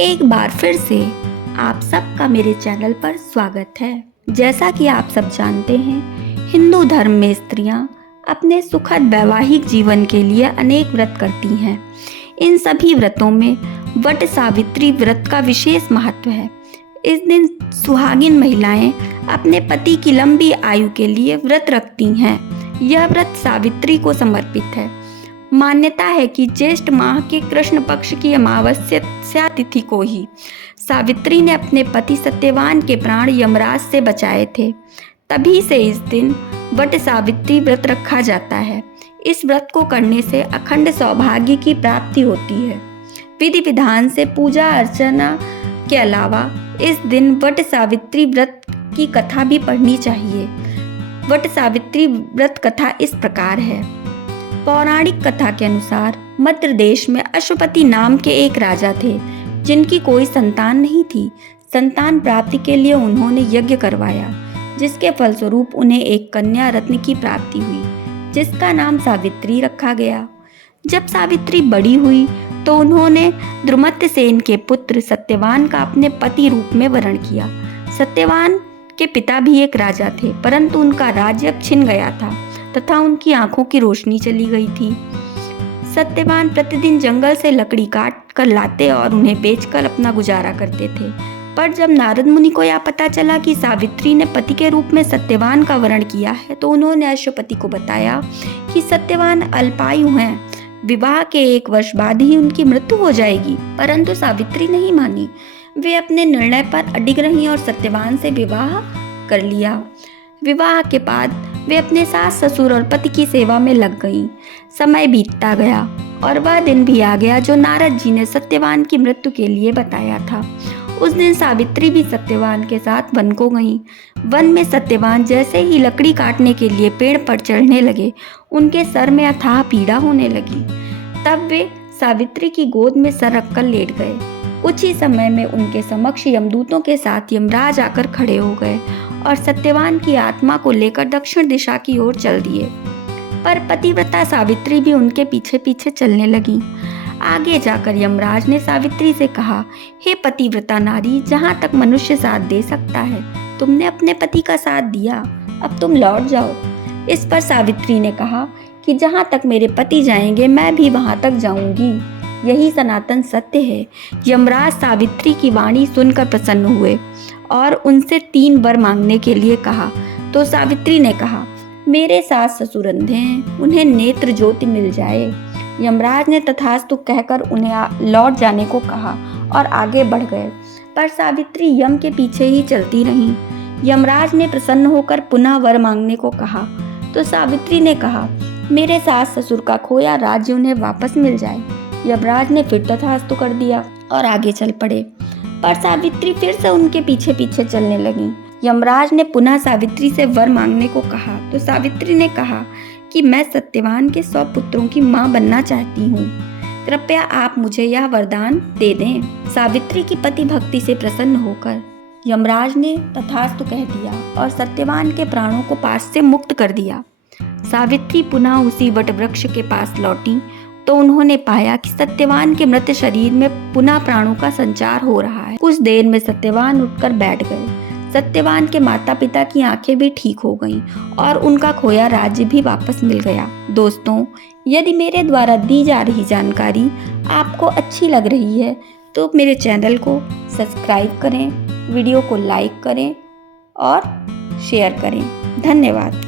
एक बार फिर से आप सबका मेरे चैनल पर स्वागत है। जैसा कि आप सब जानते हैं, हिंदू धर्म में स्त्रियां अपने सुखद वैवाहिक जीवन के लिए अनेक व्रत करती हैं। इन सभी व्रतों में वट सावित्री व्रत का विशेष महत्व है। इस दिन सुहागिन महिलाएं अपने पति की लंबी आयु के लिए व्रत रखती हैं। यह व्रत सावित्री को समर्पित है। मान्यता है कि ज्येष्ठ माह के कृष्ण पक्ष की अमावस्या तिथि को ही सावित्री ने अपने पति सत्यवान के प्राण यमराज से बचाए थे। तभी से इस दिन वट सावित्री व्रत रखा जाता है। इस व्रत को करने से अखंड सौभाग्य की प्राप्ति होती है। विधि विधान से पूजा अर्चना के अलावा इस दिन वट सावित्री व्रत की कथा भी पढ़नी चाहिए। वट सावित्री व्रत कथा इस प्रकार है। पौराणिक कथा के अनुसार मध्य देश में अश्वपति नाम के एक राजा थे, जिनकी कोई संतान नहीं थी। संतान प्राप्ति के लिए उन्होंने यज्ञ करवाया, जिसके फलस्वरूप उन्हें एक कन्या रत्न की प्राप्ति हुई, जिसका नाम सावित्री रखा गया। जब सावित्री बड़ी हुई तो उन्होंने द्रुमत्सेन के पुत्र सत्यवान का अपने पति रूप में वरण किया। सत्यवान के पिता भी एक राजा थे, परंतु उनका राज्य अब छिन गया था तथा उनकी आंखों की रोशनी चली गई थी। सत्यवान प्रतिदिन जंगल से लकड़ी काट कर लाते और उन्हें बेचकर अपना गुजारा करते थे। पर जब नारद मुनि को यह पता चला कि सावित्री ने पति के रूप में सत्यवान का वरण किया है, तो उन्होंने अश्वपति को बताया कि सत्यवान अल्पायु हैं, विवाह के 1 वर्ष बाद ही उनकी मृत्यु हो जाएगी। परंतु सावित्री नहीं मानी। वे अपने निर्णय पर अडिग रहीं और सत्यवान से विवाह कर लिया। विवाह के बाद वे अपने सास ससुर और पति की सेवा में लग गईं। समय बीतता गया और वह दिन भी आ गया जो नारद जी ने सत्यवान की मृत्यु के लिए बताया था। उस दिन सावित्री भी सत्यवान के साथ वन को गईं। वन में सत्यवान जैसे ही लकड़ी काटने के लिए पेड़ पर चढ़ने लगे, उनके सर में अथाह पीड़ा होने लगी। तब वे सावित्री की गोद में सर रखकर लेट गए। कुछ ही समय में उनके समक्ष यमदूतों के साथ यमराज आकर खड़े हो गए और सत्यवान की आत्मा को लेकर दक्षिण दिशा की ओर चल दिए। पर पतिव्रता सावित्री भी उनके पीछे पीछे चलने लगी। आगे जाकर यमराज ने सावित्री से कहा, हे पतिव्रता नारी, जहाँ तक मनुष्य साथ दे सकता है, तुमने अपने पति का साथ दिया, अब तुम लौट जाओ। इस पर सावित्री ने कहा कि जहाँ तक मेरे पति जाएंगे, मैं भी वहाँ तक जाऊंगी। यही सनातन सत्य है। यमराज सावित्री की वाणी सुनकर प्रसन्न हुए और उनसे 3 वर मांगने के लिए कहा। तो सावित्री ने कहा, मेरे सास ससुर अंधे हैं, उन्हें नेत्र ज्योति मिल जाए। यमराज ने तथास्तु कहकर उन्हें लौट जाने को कहा और आगे बढ़ गए। पर सावित्री यम के पीछे ही चलती रहीं। यमराज ने प्रसन्न होकर पुनः वर मांगने को कहा। तो सावित्री ने कहा, मेरे सास ससुर का खोया राज्य उन्हें वापस मिल जाए। यमराज ने फिर तथास्तु कर दिया और आगे चल पड़े। पर सावित्री फिर से उनके पीछे पीछे चलने लगी। यमराज ने पुनः सावित्री से वर मांगने को कहा। तो सावित्री ने कहा कि मैं सत्यवान के 100 पुत्रों की मां बनना चाहती हूँ, कृपया आप मुझे यह वरदान दे दें। सावित्री की पति भक्ति से प्रसन्न होकर यमराज ने तथास्तु कह दिया और सत्यवान के प्राणों को पास से मुक्त कर दिया। सावित्री पुनः उसी वट वृक्ष के पास लौटी तो उन्होंने पाया कि सत्यवान के मृत शरीर में पुनः प्राणों का संचार हो रहा है। कुछ देर में सत्यवान उठकर बैठ गए। सत्यवान के माता पिता की आंखें भी ठीक हो गईं और उनका खोया राज्य भी वापस मिल गया। दोस्तों, यदि मेरे द्वारा दी जा रही जानकारी आपको अच्छी लग रही है तो मेरे चैनल को सब्सक्राइब करें, वीडियो को लाइक करें और शेयर करें। धन्यवाद।